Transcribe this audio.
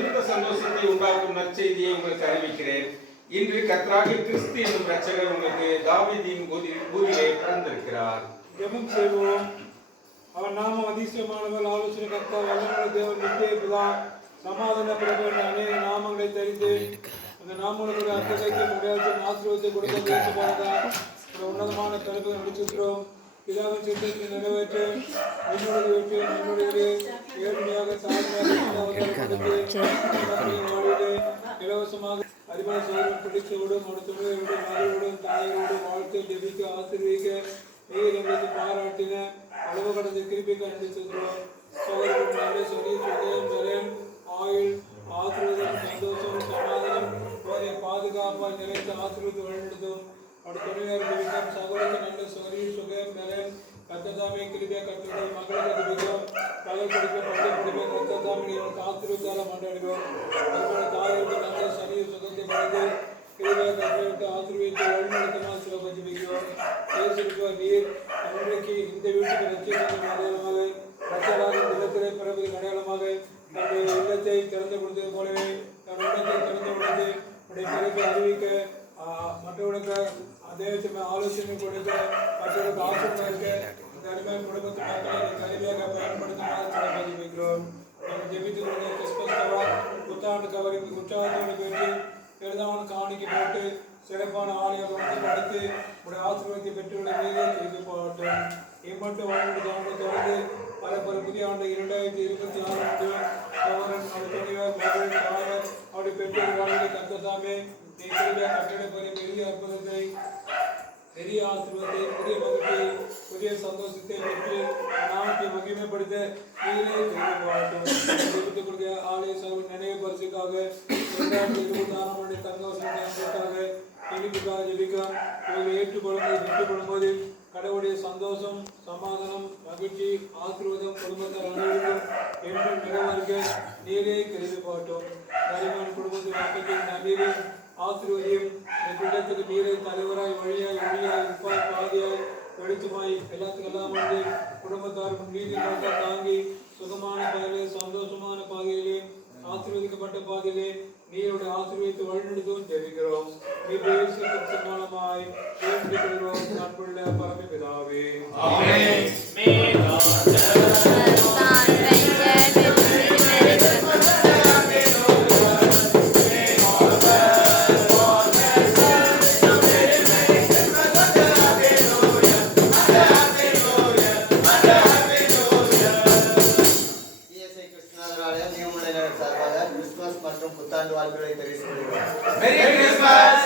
மிகுந்த சந்தோஷத்தை உண்டாக்கும் நற்செய்தியை உங்களுக்கு அறிவிக்கிறேன். இன்று கர்த்தராகிய கிறிஸ்து என்னும் இரட்சகர் உங்களுக்கு தாவீதின் ஊரிலே பிறந்திருக்கிறார். ஜெபம் செய்வோம். அவர் நாமம் அதிசயமானவர், ஆலோசனை கர்த்தா, வல்லமையுள்ள தேவன், நித்திய பிதா, சமாதான பிரபு என்ற அநேக நாமங்களை தெரிந்து அந்த நாமங்களுக்கு அர்த்தத்தை முடியாத ஆசீர்வாதத்தை கொடுக்க உன்னதமான கருத்தை நடிச்சிருக்கிறோம். பிதாவின் சித்தத்தை நிறைவேற்ற என்னுடைய ஏழ்மையாக இலவசமாக அறிமுக சோதரன் பிடிச்சோடும் துணையோடும் மகளோடும் தாயோடும் வாழ்க்கை ஜெபிக்க ஆசீர்வதிக்க எங்களுக்கு பாராட்டின அளவு கடந்த கிருபிக்க நடிச்சிருக்கிறோம். சோதரன் சொல்லி சுதயம் ஆயுள் ஆசீர்வாதம் சந்தோஷம் சமாதானம் பாதுகாப்பாக நிறைந்த ஆசீர்வாதம் வழிநடத்தும். அவருடைய துணையார் ஜெபிக்கம் சகோதரன் நல்ல சொரி சுகம் நலன் கத்ததாமே கிருபியா கத்துடைய மகளுக்கு ஜெபிக்கும். பகல் படிக்க பள்ளி படிக்க கத்ததாமே ஆசீர்வாதால மண்டாடுவோம். அதுபோல தாயோடு நல்ல சரீர சுகத்தை படைத்து கிருபியா கத்துவிட்டு ஆசீர்வதித்து வழிநடத்தினால் சிவக ஜெபிக்கும். இயேசுவுக்கு நீர் இன்றைக்கு இந்த வீட்டுக்கு ரட்சிப்பின் அடையாளமாக ரட்சகராக நிலத்திலே பிறப்பதற்கு அடையாளமாக தன்னுடைய இல்லத்தை திறந்து கொடுத்தது போலவே தன் உள்ளத்தை திறந்து கொடுத்து உடைய பிறப்பை அறிவிக்க மற்றவர்களுக்கு தேவத்தை ஆலோசனை கொடுக்க மற்றவர்களுக்கு ஆசிரியர் இருக்க இந்த அருமை குடும்பத்து மக்களை கருவியாக பயன்படுத்துமாறு ஜெபிக்கிறோம். நாங்கள் ஜெபித்து கொடுத்த கிறிஸ்மஸ் கவர் புத்தாண்டு கவரின் உற்சாகத்தோடு பெற்று பெரிதான காணிக்கை போட்டு சிறப்பான ஆலயம் படைத்து உடைய ஆசீர்வாதத்தை பெற்றுள்ள மீது தெரிந்து போகட்டும். இம்மட்டும் வாழ்ந்து தொடர்ந்து பல புதிய ஆண்டு 2026 சவரன் துணைவர் மகள் தாயர் அவருடைய பெற்றோர் வாழ்க்கை கத்தசாமி கட்டிட பெரிய அற்புதத்தை பெரிய ஆசீர்வாதத்தை புதிய மகிழ்ச்சியை புதிய சந்தோஷத்தை பெற்று நாமத்தை மகிமைப்படுத்த நீரே தெரிவித்து கொடுத்த ஆலய சபை நினைவு பரிசுக்காக 2026 தங்கவசனத்திற்காக இனிப்புக்காக ஜெபிக்க இவர்கள் ஏற்றுக்கொள்ளும்போது கடவுளுடைய சந்தோஷம் சமாதானம் மகிழ்ச்சி ஆசீர்வாதம் குடும்பத்தார் அனைவருக்கும் என்றும் நிறைவார்க்க நீரே தெரிவிப்பாட்டோம். கரிமான் குடும்பத்தின் மக்களின் நன்னீரை ஆசீர்வதியும் இடத்துக்கு நீரை தலைவராய் வழியாய் ஒளியாய் உப்பாய் பாதியாய் வெளிச்சமாய் எல்லாத்துக்கும் எல்லாம் வந்து குடும்பத்தாருக்கும் நீதி நோக்க தாங்கி சுகமான பாதையிலே சந்தோஷமான பாதையிலே ஆசீர்வதிக்கப்பட்ட பாதையிலே நீருடைய ஆசீர்வதித்து வழிநடத்தும் ஜெபிக்கிறோம். சமானமாய் வேண்டிக்கொள்கிறோம் அன்புள்ள பரமபிதாவே. மற்றும் புத்தாண்டு வாழ்த்துக்களை தெரிவித்துக் கொள்கிறோம். Merry Christmas.